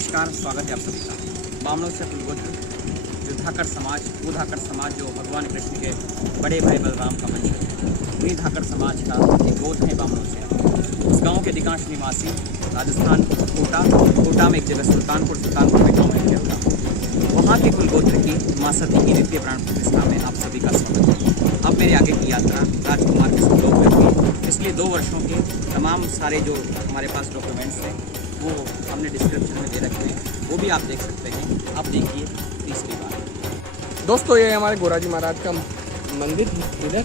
नमस्कार, स्वागत है आप सभी का। बामनों से कुलगोत्र जो धाकर समाज, वो धाकर समाज जो भगवान कृष्ण के बड़े भाई बलराम का वंशज है, उन्हीं धाकर समाज का एक गोत्र है बामनों से। उस गांव के अधिकांश निवासी राजस्थान कोटा में एक जगह सुल्तानपुर में गाँव में था। वहाँ के कुलगोत्र की माँ सती की नित्य प्राण प्रतिष्ठा में आप सभी का स्वागत है। अब मेरे आगे की यात्रा राजकुमार के संदोख में हुई। पिछले 2 वर्षों के तमाम सारे जो हमारे पास डॉक्यूमेंट्स हैं वो हमने डिस्क्रिप्शन में दे रखे हैं, वो भी आप देख सकते हैं। अब देखिए तीसरी बात। दोस्तों, ये हमारे गोराजी महाराज का मंदिर, इधर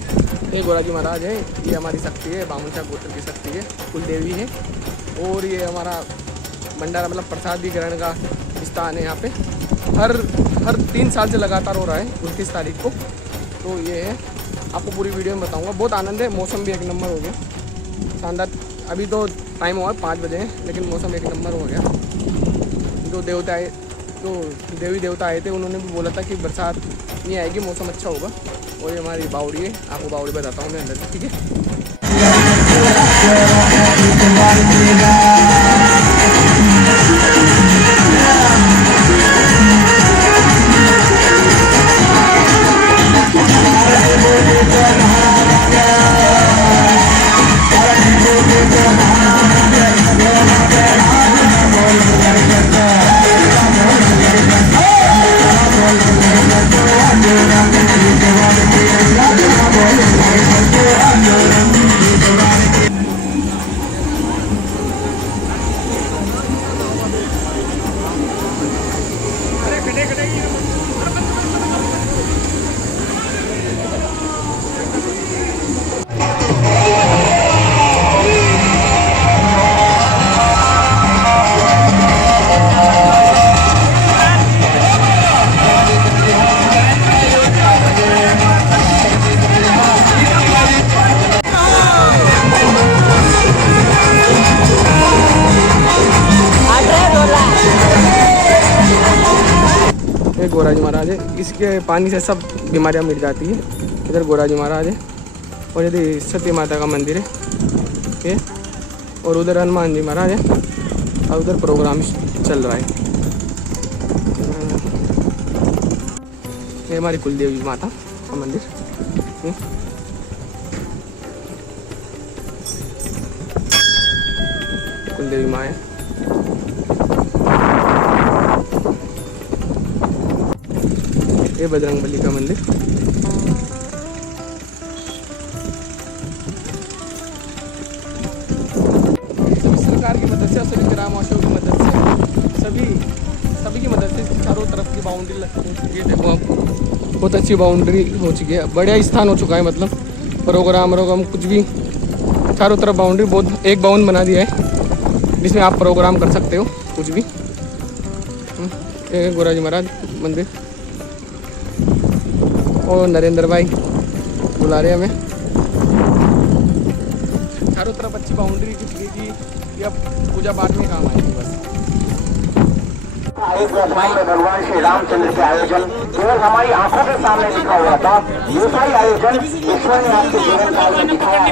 ये गोराजी महाराज है। ये हमारी शक्ति है, बामुचा गोत्र की शक्ति है, कुल देवी है। और ये हमारा भंडारा मतलब प्रसादी ग्रहण का स्थान है। यहाँ पे हर 3 साल से लगातार हो रहा है 29 तारीख को। तो ये है, आपको पूरी वीडियो में बताऊंगा। बहुत आनंद है, मौसम भी 1 नंबर हो गया, शानदार। अभी तो टाइम हुआ है 5 बजे है, लेकिन मौसम 1 नंबर हो गया। जो देवी देवता आए थे, उन्होंने भी बोला था कि बरसात नहीं आएगी, मौसम अच्छा होगा। और ये हमारी बावड़ी है, आपको बावड़ी बताता हूँ मैं अंदर से, ठीक है। गोराजी महाराज है, इसके पानी से सब बीमारियां मिट जाती है। इधर गोराजी महाराज है, और यदि सती माता का मंदिर है ये, और उधर हनुमान जी महाराज है, और उधर प्रोग्राम चल रहा है। ये हमारी कुलदेवी माता का मंदिर है। कुलदेवी माँ है। ये बजरंगबली का मंदिर। सभी सरकार की मदद से, सभी ग्रामवासियों की मदद से, सभी की मदद से चारों तरफ की बाउंड्री हो चुकी है। देखो आप, बहुत अच्छी बाउंड्री हो चुकी है, बढ़िया स्थान हो चुका है। मतलब प्रोग्राम कुछ भी चारों तरफ बाउंड्री, बहुत एक बाउंड बना दिया है जिसमें आप प्रोग्राम कर सकते हो कुछ भी। ये गोराजी महाराज मंदिर, और नरेंद्र भाई बुला रहे हमें। चारों तरफ अच्छी बाउंड्री की अब पूजा पाठ में काम आएगी बस। भगवान श्री रामचंद्र के आयोजन केवल हमारी आंखों के सामने लिखा हुआ था। ये सारी आयोजन ईश्वर ने आपके जीवन काल में दिखाया है।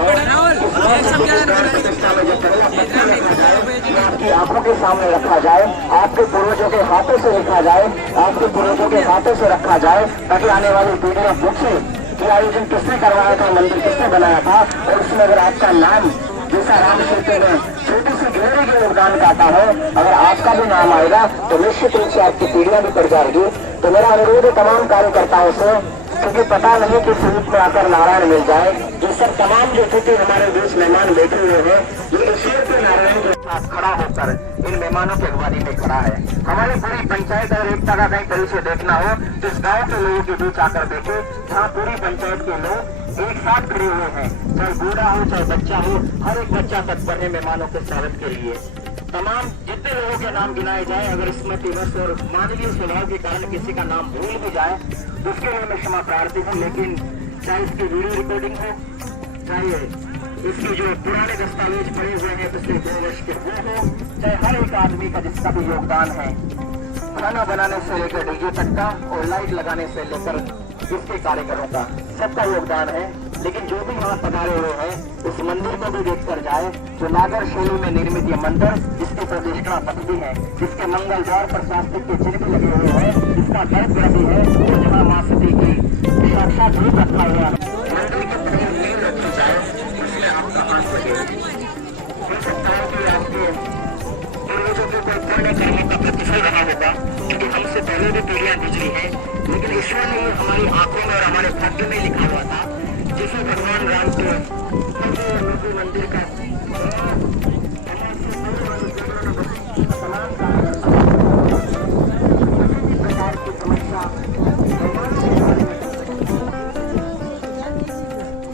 आपकी आंखों के सामने रखा जाए, आपके पूर्वजों के हाथों से लिखा जाए, आपके पूर्वजों के हाथों से रखा जाए, ताकि आने वाली पीढ़ियां पूछे कि आयोजन किसने करवाया था, मंदिर किसने बनाया था। और उसमें अगर आपका नाम, जैसा राम क्षेत्र में छोटी सी गिरने के योगदान करता है, अगर आपका भी नाम आएगा तो निश्चित रूप से आपकी पीढ़ियां भी बढ़ जाएगी। तो मेरा अनुरोध है तमाम कार्यकर्ताओं से, क्योंकि पता नहीं कि रूप में आकर नारायण मिल जाए। जो सब तमाम जो अतिथि हमारे बीच मेहमान बैठे हुए हैं, ये ईश्वर के नारायण के साथ खड़ा होकर इन मेहमानों की अगवानी में खड़ा है। हमारी पूरी पंचायत अगर एकता का कहीं तरीके से देखना हो तो इस गाँव के लोगों के बीच आकर बैठे, जहाँ पूरी पंचायत के लोग एक साथ खड़े हुए हैं, चाहे बूढ़ा हो चाहे बच्चा हो, हर एक बच्चा तत्पर है मेहमानों के स्वागत के लिए। तमाम जितने लोगों के नाम गिनाए जाए, अगर स्मृतिवश और मानवीय स्वभाव के कारण किसी का नाम भूल भी जाए उसके लिए मैं क्षमा प्रार्थी हूँ। लेकिन चाहे इसकी वीडियो रिकॉर्डिंग हो, चाहे इसकी जो पुराने दस्तावेज पड़े हुए हैं पिछले 2 वर्ष के वो हो, चाहे हर एक आदमी का जिसका भी योगदान है, खाना बनाने से लेकर डीजे तक का और लाइट लगाने से लेकर इसके कारीगरों का सबका योगदान है। लेकिन जो भी यहाँ पधारे हुए हैं उस मंदिर को भी देख कर जाए जो नागर शैली में निर्मित ये मंदिर, जिसकी प्रदक्षिणा पथ भी है, जिसके मंगल द्वार पर स्वास्तिक के चिन्ह भी लगे हुए हैं, जिसका गर्भगृह भी है और जहाँ माँ सती की साक्षात रूप रखा हुआ है। मंदिर के प्रति नींव रखी जाए उसमें आपका हाथ लगे। हो सकता है कि आपके पूर्वजों को कोई पुण्य करने का प्रतिफल रहा होगा, क्योंकि हमसे पहले भी पीढ़ियां गुजरी हैं, लेकिन ईश्वर ने हमारी आंखों में और हमारे भाग्य में लिखा हुआ था। जिसे भगवान राम को मंदिर का प्रकार की समस्या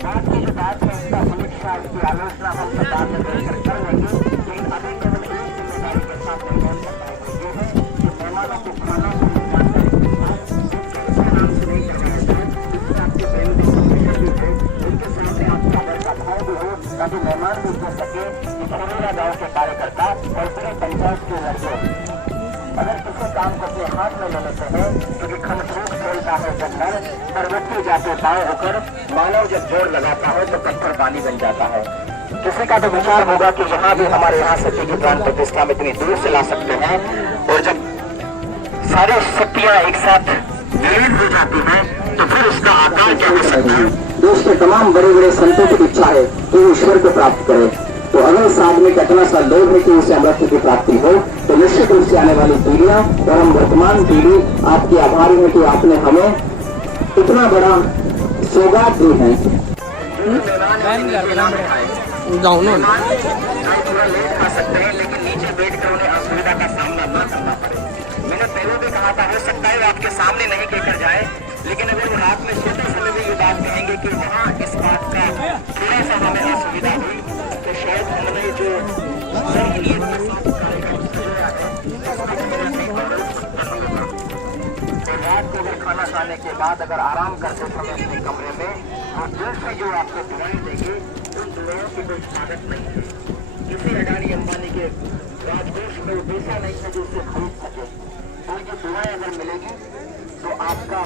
बात की जो बात है उसका समीक्षा उसकी आलोचना हम सरकार में बैठकर कर लेंगे, लेकिन अभी केवल एक जिम्मेदारी के साथ निर्णय करता है ये है कि मेहमानों को खाना नाम से नहीं करना है, इससे आपके प्रेम की समस्या भी है, उनके सामने आपका आदर का भाव भी हो, ताकि मेहमान भी कह सके कि खरोरा गाँव के कार्यकर्ता और पूरे पंचायत के लड़के अगर किसी काम को अपने हाथ में ले लेते हैं, क्योंकि खनसूख खेलता है जंगल, पर्वती जाते पाए होकर मानव जब जोर लगाता है तो पत्थर पानी बन जाता है। किसी का तो विचार होगा कि यहाँ भी हमारे यहाँ सती की प्राण प्रतिष्ठा में इतनी दूर से ला सकते हैं, और जब सारे शक्तियाँ एक साथ विलीन हो जाती हैं तो फिर उसका आकार क्या हो सकता है। देश के तमाम बड़े बड़े संतों की इच्छा है कि ईश्वर को प्राप्त करे, तो अगर इस आदमी का इतना सा लोभ है कि उसे अमृत की प्राप्ति हो, तो निश्चित रूप से आने वाली पीढ़ियां और हम वर्तमान पीढ़ी आपकी आभारी है कि आपने हमें इतना बड़ा सौगात दी है। जाओ ना थोड़ा लेट खा सकते हैं, लेकिन नीचे बैठ कर उन्हें असुविधा का सामना न करना पड़े। मैंने पहले भी कहा था, हो सकता है आपके सामने नहीं कहकर जाए, लेकिन अगर वो रात में सोते समय भी ये बात कहेंगे कि वहाँ इस बात का थोड़ा सा हमें असुविधा हुई, तो शायद हमने जो रात को अगर खाना खाने के बाद अगर आराम करते समय अपने कमरे में और दिल से जो आपको दुआएं देंगे, उन दुआओं की कोई स्वागत नहीं है। किसी अडानी अंबानी के राजकोष में पैसा नहीं है जो उसे खरीद सके, तो ये दुआएं अगर मिलेगी तो आपका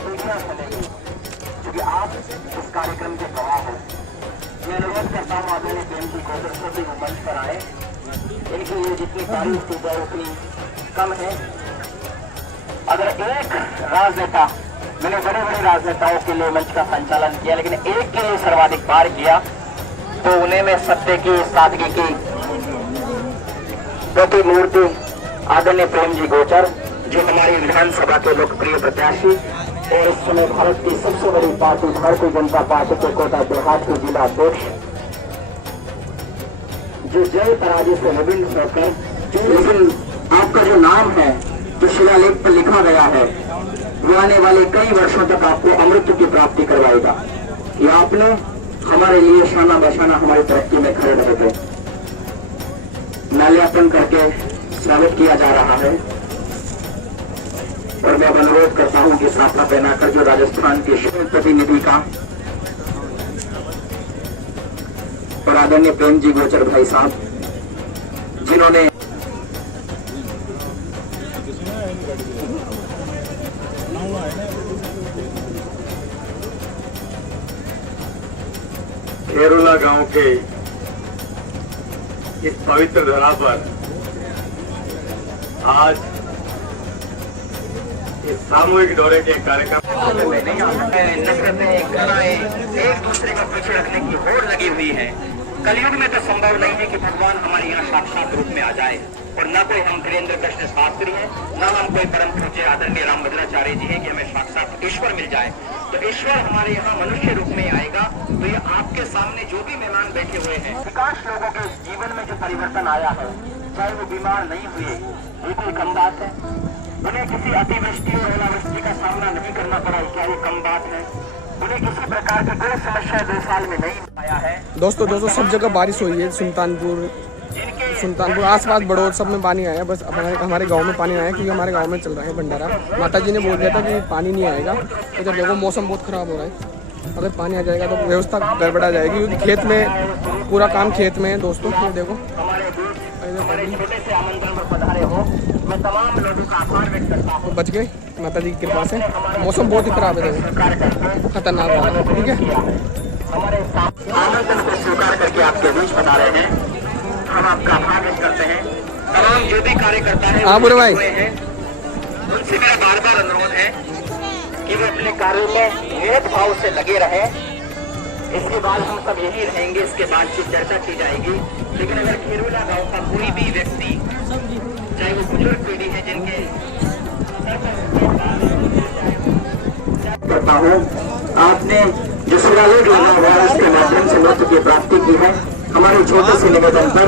पीढ़ियां चलेगी, क्योंकि आप इस कार्यक्रम के गवाह हो। मैं अनुरोध करता हूँ आदरणीय प्रेम जी गोचर से भी मंच पर आए, इनके लिए जितनी तारीफ की जाए उतनी कम है। अगर एक राजनेता, मैंने बड़े बड़े राजनेताओं के लिए मंच का संचालन किया, लेकिन एक के लिए सर्वाधिक बार किया, तो उन्हें में सत्य की, सादगी की प्रतिमूर्ति आदरणीय प्रेम जी गोचर, जो हमारी विधानसभा के लोकप्रिय प्रत्याशी और इस समय भारत की सबसे बड़ी पार्टी भारतीय जनता पार्टी के कोटा देहात के जिला अध्यक्ष, जो जय पराजय से विभिन्न होकर, लेकिन आपका जो नाम है जो शिलालेख पर लिखा गया है, वो आने वाले कई वर्षों तक आपको अमृत की प्राप्ति करवाएगा। ये आपने हमारे लिए शाना बशाना हमारी तरक्की में खड़े रहे थे। माल्यार्पण करके स्वागत किया जा रहा है, और मैं अनुरोध करता हूं कि साफा पहनाकर जो राजस्थान के शिव प्रतिनिधि का और आदरणीय प्रेम जी गोचर भाई साहब, जिन्होंने खेरुला गांव के इस पवित्र धरा पर आज इस सामूहिक दौरे के कार्यक्रम नफरतें, गलाएं, एक दूसरे को पीछे रखने की होड़ लगी हुई है। कलयुग में तो संभव नहीं है कि भगवान हमारे यहाँ साक्षात रूप में आ जाए, और न कोई हम वीरेंद्र कृष्ण शास्त्री हैं, न हम कोई परम पूज्य आदरणीय रामभद्राचार्य जी हैं कि हमें साक्षात ईश्वर मिल जाए। तो ईश्वर हमारे यहाँ मनुष्य रूप में आएगा, तो ये आपके सामने जो भी मेहमान बैठे हुए हैं, अधिकांश लोगों के जीवन में जो परिवर्तन आया है, चाहे वो बीमार नहीं हुए, ये कोई कम बात है। उन्हें किसी अतिवृष्टि और ओलावृष्टि का सामना नहीं करना पड़ा, क्या ये कम बात है? उन्हें किसी प्रकार की कोई समस्या 2 साल में नहीं आया है। दोस्तों सब जगह बारिश हुई है। सुल्तानपुर आसपास बड़ौद सब में पानी आया, बस हमारे गांव में पानी आया, क्योंकि हमारे गांव में चल रहा है भंडारा। माता जी ने बोल दिया था कि पानी नहीं आएगा, तो जब देखो मौसम बहुत ख़राब हो रहा है, अगर पानी आ जाएगा तो व्यवस्था गड़बड़ा जाएगी, क्योंकि खेत में पूरा काम खेत में है। दोस्तों ये देखो हमारे छोटे से आमंत्रण पर पधारे हो, मैं तमाम लोगों का आभार व्यक्त करता हूँ। बच गए माता जी की कृपा से। मौसम बहुत ही खराब है, देखो खतरनाक वाला, ठीक है। हमारे आमंत्रण को स्वीकार करके आपके बीच बता रहे हैं, हम आपका आभार व्यक्त करते हैं। तमाम जो भी कार्यकर्ता है हाँ बुरे भाई, उनसे मेरा बार बार अनुरोध है कि वे अपने कार्यों में नियत भाव से लगे रहें। इसके बाद हम सब यही रहेंगे, इसके बाद की चर्चा की जाएगी। लेकिन अगर खेरुला गांव का कोई भी व्यक्ति, चाहे वो बुजुर्ग पीढ़ी है जिनके करता हूँ, आपने जो शिलालेख लगा हुआ है उसके माध्यम से महत्व की प्राप्ति की है। हमारे छोटे से निवेदन पर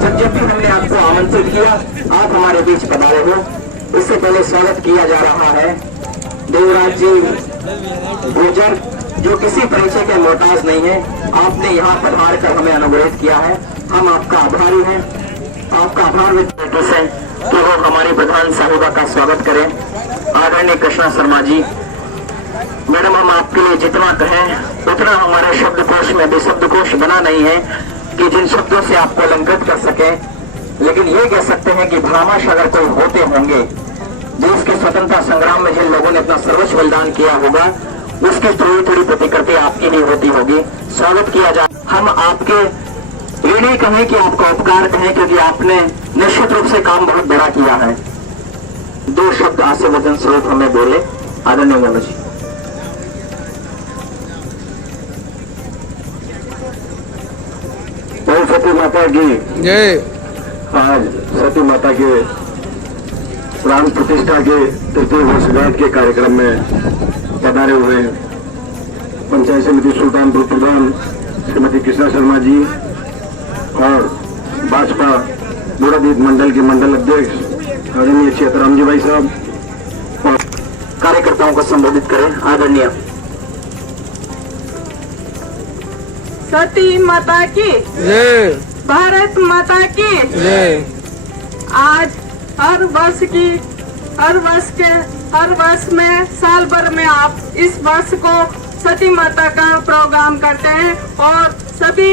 जब भी हमने आपको आमंत्रित किया, आप हमारे बीच पधारे हो। इससे पहले स्वागत किया जा रहा है देवराज जी गुर्जर, जो किसी परिचय के मोहताज नहीं है। आपने यहाँ पधार कर हमें अनुग्रहित किया है, हम आपका आभारी हैं। आपका आभार व्यक्त से कि वो हमारी प्रधान साहिबा का स्वागत करें। आदरणीय कृष्णा शर्मा जी, मैडम हम आपके लिए जितना कहें उतना हमारे शब्दकोश में भी शब्दकोश बना नहीं है कि जिन शब्दों से आपको अलंकृत कर सके। लेकिन ये कह सकते हैं कि भामाश अगर कोई होते होंगे, देश के स्वतंत्रता संग्राम में जिन लोगों ने अपना सर्वोच्च बलिदान किया होगा, उसकी थोड़ी थोड़ी प्रतिकृति आपकी नहीं होती होगी। स्वागत किया जाए। हम आपके ऋणी कहें कि आपका उपकार कहें, क्योंकि आपने निश्चित रूप से काम बहुत बड़ा किया है। दो शब्द आशीर्वचन स्वरूप हमें बोले आदरणीय मनोज जी। ओम सती माता की जय। आज सती माता के प्राण प्रतिष्ठा के तृतीय वर्षगांठ के कार्यक्रम में पधारे हुए पंचायत समिति सुल्तानपुर प्रधान श्रीमती कृष्णा शर्मा जी और भाजपा बुरादीप मंडल के मंडल अध्यक्ष आदरणीय क्षेत्रराम जी भाई साहब और कार्यकर्ताओं को संबोधित करें। आदरणीय सती माता की जय। भारत माता की जय। आज हर वर्ष में साल भर में आप इस वर्ष को सती माता का प्रोग्राम करते हैं और सभी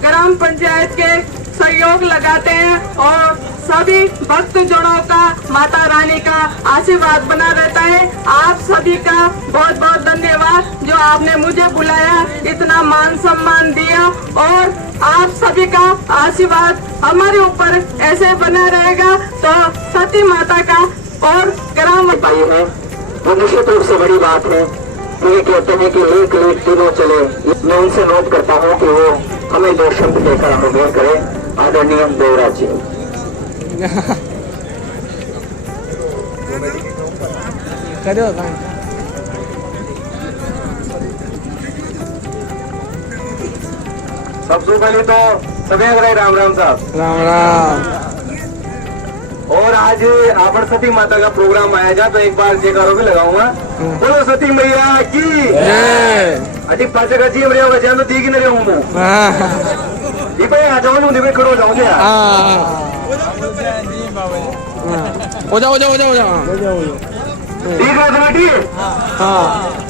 ग्राम पंचायत के सहयोग लगाते हैं और सभी भक्तजनों का माता रानी का आशीर्वाद बना रहता है। आप सभी का बहुत बहुत धन्यवाद जो आपने मुझे बुलाया, इतना मान सम्मान दिया और आप सभी का आशीर्वाद हमारे ऊपर ऐसे बना रहेगा तो सती माता का और ग्राम पाई है। वो निश्चित रूप से बड़ी बात है। ये कहते हैं कि लेख लेख तीनों चले। मैं उनसे नोट करता हूँ कि वो हमें दो शब्द देकर अनुरोध करें। आदरणीय देवराज जी सबसे पहले तो सभी राम राम साहब। राम राम। और आज आपण सती माता का प्रोग्राम आया जा तो एक बार जयकारों भी लगाऊंगा। बोलो सती मैया की जय। अटी पाँच का जी मैया का जान तो दी की नहीं रहूं ये भाई आ जाओ नहीं मैं खड़ो जाऊं यार। हो जाओ हो जाओ हो जाओ हो जाओ। ठीक है बेटी। हाँ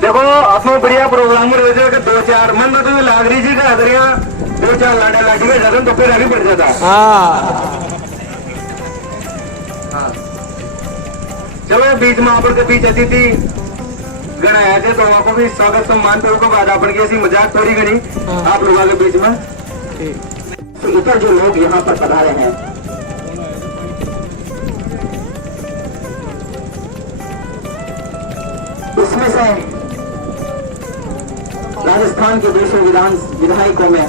देखो अपना बढ़िया प्रोग्राम हो जाएगा। दो चार मन में तो लागरी जी का हजरिया दो चार लाडा लाठी का जगन तो फिर आगे बढ़ जाता। हाँ। चलो बीच में आप के बीच अतिथि गण आया थे तो आपको भी स्वागत सम्मान करो बाद अपन की ऐसी मजाक थोड़ी गणी आप लोगों के बीच में। तो इतर जो लोग यहाँ पर पधारे हैं उसमें से राजस्थान के 200 विधायकों में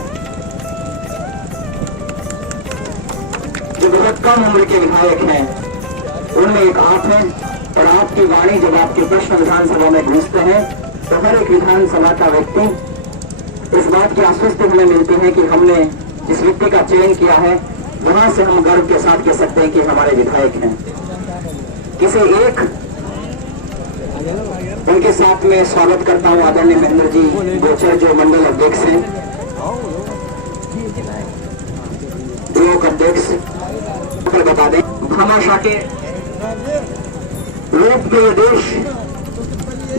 जो बहुत कम उम्र के विधायक हैं उनमें एक आप हैं। और आपकी वाणी जब आपके प्रश्न विधानसभा में गूंजते हैं तो हर एक विधानसभा का व्यक्ति इस बात की आश्वस्ति हमें मिलती है कि हमने जिस व्यक्ति का चयन किया है वहां से हम गर्व के साथ कह सकते हैं कि हमारे विधायक हैं। किसी एक उनके साथ में स्वागत करता हूं आदरणीय महेंद्र जी गोचर जो मंडल अध्यक्ष हैं, ब्लॉक अध्यक्ष बता दें भामाशाह के रूप के ये देश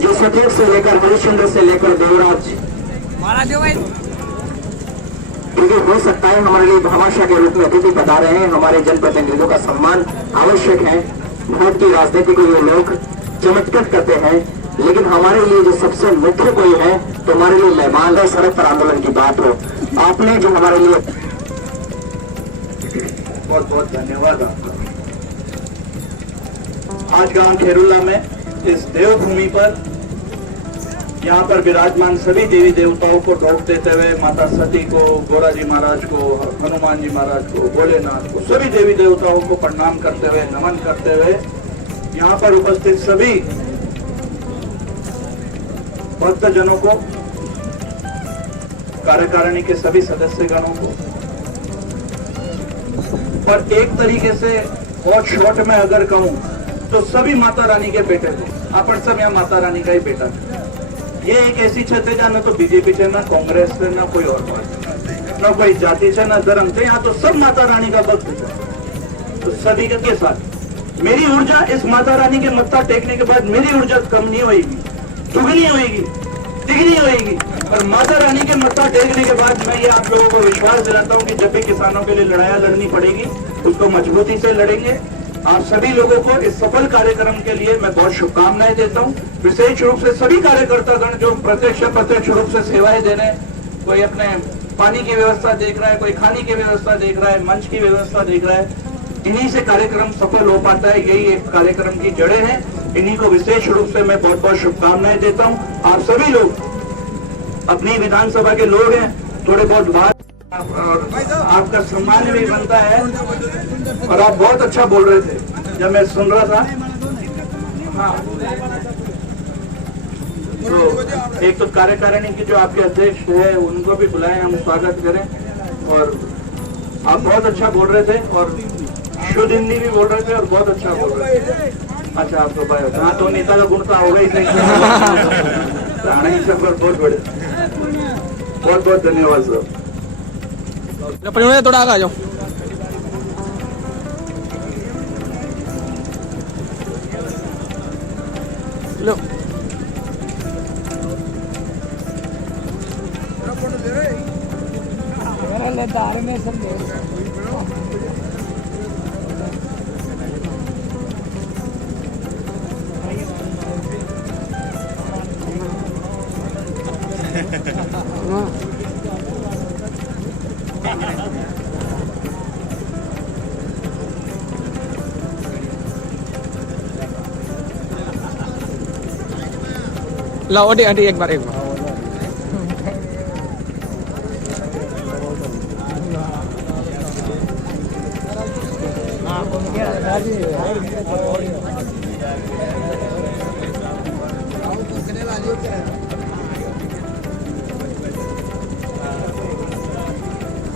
जो सचेत से लेकर हरिश्चंद्र से लेकर देवराज क्योंकि हो सकता है हमारे लिए भामाशाह के रूप में अतिथि बता रहे हैं, हमारे जनप्रतिनिधियों का सम्मान आवश्यक है। वोट की राजनीति को ये लोग चमत्कृत करते हैं, लेकिन हमारे लिए जो सबसे मुख्य कोई है तो हमारे लिए मेहमान है। सड़क पर आंदोलन की बात हो, आपने जो हमारे लिए बहुत बहुत धन्यवाद आपका। आज गांव खेरुला में इस देवभूमि पर यहाँ पर विराजमान सभी देवी देवताओं को ढोक देते हुए, माता सती को, गोरा जी महाराज को, हनुमान जी महाराज को, भोलेनाथ को, सभी देवी देवताओं को प्रणाम करते हुए, नमन करते हुए यहाँ पर उपस्थित सभी भक्तजनों को, कार्यकारिणी के सभी सदस्यगणों को, और एक तरीके से बहुत शॉर्ट में अगर कहूं तो सभी माता रानी के बेटे थे। अपन सब यहाँ माता रानी का ही बेटा था। ये एक ऐसी छत है जहाँ न तो बीजेपी है, ना कांग्रेस है, ना कोई और पार्टी, ना कोई जाति है, ना धर्म थे। यहाँ तो सब माता रानी का भक्त है। तो सभी के साथ मेरी ऊर्जा इस माता रानी के मत्था टेकने के बाद मेरी ऊर्जा कम नहीं होगी, दुगनी होगी, तिगनी होगी। और माता रानी के मत्था टेकने के बाद मैं ये आप लोगों को विश्वास दिलाता हूँ कि जब भी किसानों के लिए लड़ाइयाँ लड़नी पड़ेगी उसको मजबूती से लड़ेंगे। आप सभी लोगों को इस सफल कार्यक्रम के लिए मैं बहुत शुभकामनाएं देता हूं। विशेष रूप से सभी कार्यकर्तागण जो प्रत्यक्ष अप्रत्यक्ष रूप से सेवाएं दे रहे हैं, कोई अपने पानी की व्यवस्था देख रहा है, कोई खाने की व्यवस्था देख रहा है, मंच की व्यवस्था देख रहा है, इन्हीं से कार्यक्रम सफल हो पाता है। यही एक कार्यक्रम की जड़ें हैं। इन्हीं को विशेष रूप से मैं बहुत बहुत शुभकामनाएं देता हूँ। आप सभी लोग अपनी विधानसभा के लोग हैं, थोड़े बहुत बात और आपका सम्मान भी बनता है। और आप बहुत अच्छा बोल रहे थे जब मैं सुन रहा था। हाँ, तो एक तो कार्यकारिणी की जो आपके अध्यक्ष है उनको भी बुलाएं, हम स्वागत करें। और आप बहुत अच्छा बोल रहे थे और शुद्ध हिंदी भी बोल रहे थे और बहुत अच्छा बोल रहे थे। अच्छा, आपको पाया हाँ, तो नेता का गुण तो होगा ही नहीं। बहुत बड़े, बहुत बहुत धन्यवाद सर। थोड़ा आगे आ जाओ। लो लाओ अडी अडी एक बार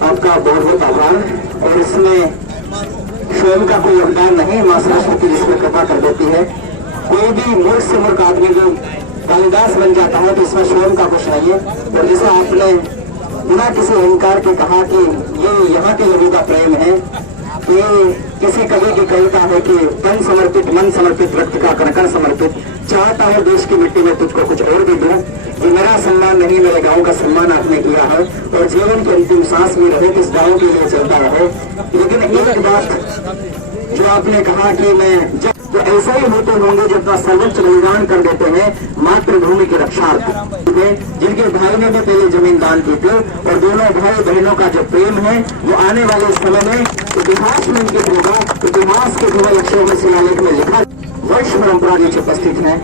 आपका बहुत बहुत आभार। और इसमें स्वयं का कोई योगदान नहीं, मां सरस्वती जिसमें कृपा कर देती है। कोई भी मूर्ख से मूर्ख आदमी जो कालिदास बन जाता है तो इसमें स्वयं का कुछ नहीं है। और जैसे आपने बिना किसी अहंकार के कहा कि ये यहाँ के लोगों का प्रेम है, तो ये किसी कवि की कविता है कि तन समर्पित, मन समर्पित, रक्त का कणकण समर्पित, चाहता है देश की मिट्टी में तुझको कुछ और भी दूं। ये मेरा सम्मान नहीं, मेरे गांव का सम्मान आपने किया है और जीवन की अंतिम सांस में रहे किस गांव के लिए चलता रहे। लेकिन एक बात जो आपने कहा कि मैं जब तो ऐसे ही होते होंगे जो अपना सर्वोच्च बलिदान कर देते हैं मातृभूमि की रक्षार्थ, जिनके भाई ने भी पहले जमीन दान की थी। और दोनों भाई बहनों का जो प्रेम है वो आने वाले समय में इतिहास में अंकित होगा। इतिहास के केवल अक्षरों में शिलालेख में लिखा वंश परंपरा जो उपस्थित है।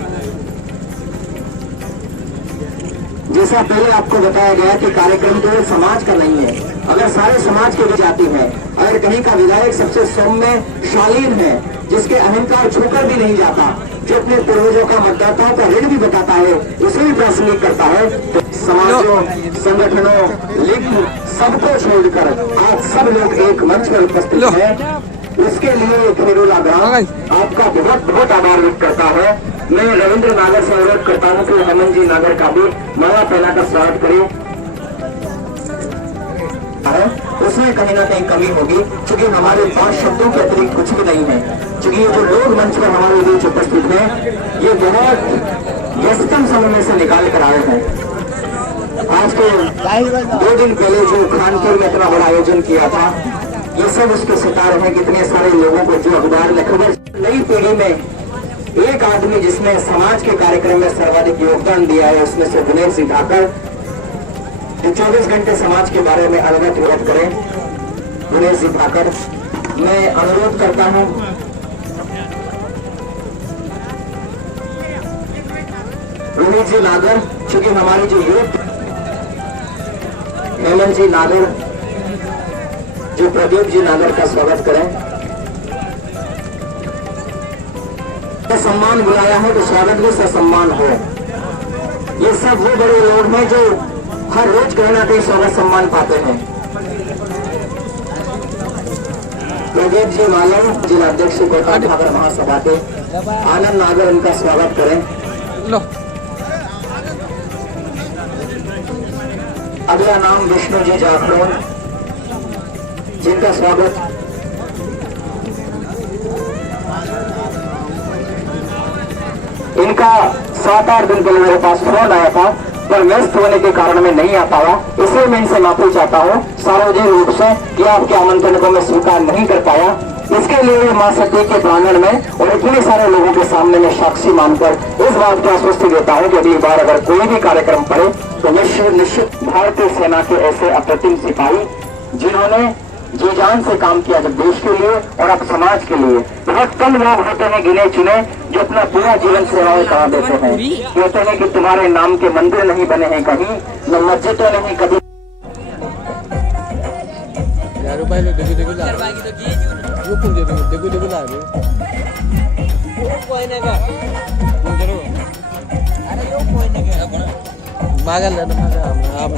जैसा पहले आपको बताया गया कि कार्यक्रम केवल समाज का नहीं है, अगर सारे समाज के बीच आती है, अगर कहीं का विधायक सबसे सौम्य शालीन है, जिसके अहंकार छूकर भी नहीं जाता, जो अपने पूर्वजों का मतदाताओं का ऋण भी बताता है, उसे भी प्रासंगिक करता है, तो समाजों, संगठनों, लीग सबको छोड़कर आज सब लोग एक मंच पर उपस्थित हैं। उसके लिए खेरुला ग्राम आपका बहुत बहुत आभार व्यक्त करता है। मैं रविंद्र नागर से अनुरोध करता हूँ कि हेमंत जी नागर का भी माला फैलाकर स्वागत करें। उसमें कहीं ना कहीं कमी होगी, क्योंकि हमारे 5 शब्दों के अतिरिक्त कुछ भी नहीं है। क्योंकि ये जो लोग मंच पर हमारे बीच उपस्थित हैं, ये बहुत व्यस्तम समय में से निकाल कर आए हैं। आज के 2 दिन पहले जो खानपुर में इतना बड़ा आयोजन किया था, ये सब उसके सितारे हैं। कितने सारे लोगों को जो अखबार में खबर। नई पीढ़ी में एक आदमी जिसने समाज के कार्यक्रम में सर्वाधिक योगदान दिया है, उसमें से दिनेश जी ठाकर, जो 24 घंटे समाज के बारे में अवगत करें। दिनेश जी ठाकर, मैं अनुरोध करता हूं रोहित जी नागर, चूंकि हमारी जो यूथ, हेमंत जी नागर, जो प्रदीप जी नागर का स्वागत करें। सम्मान बुलाया है तो स्वागत भी ससम्मान हो। ये सब वो बड़े लोग हैं जो हर रोज कहना के स्वागत सम्मान पाते हैं। प्रदीप जी मालम, जिला अध्यक्ष गोपाल ठाकर महासभा के आनंद नागर, उनका स्वागत करें। लो अगला नाम विष्णु जी जाखड़ोन, जिनका स्वागत इनका 7-8 दिन पहले मेरे पास फोन आया था, पर व्यस्त होने के कारण मैं नहीं आ पाया, इसलिए मैं इनसे माफी चाहता हूँ सार्वजनिक रूप से कि आपके आमंत्रण को मैं स्वीकार नहीं कर पाया। इसके लिए मां सती के प्रांगण में और इतने सारे लोगों के सामने मैं साक्षी मानकर इस बात की आश्वस्ति देता हूँ कि अगली बार अगर कोई भी कार्यक्रम पड़े तो निश्चित भारतीय सेना के ऐसे अप्रतिम सिपाही जिन्होंने जी जान से काम किया जब देश के लिए और अब समाज के लिए। बहुत कम लोग होते हैं गिने चुने जो अपना पूरा जीवन सेवाएं करा देते हैं। कहते हैं कि तुम्हारे नाम के मंदिर नहीं बने हैं कहीं, न मस्जिदें नहीं कभी। यार भाई लोग देखो ला वो कौन देखो ला रहे मागा लेना मागा आप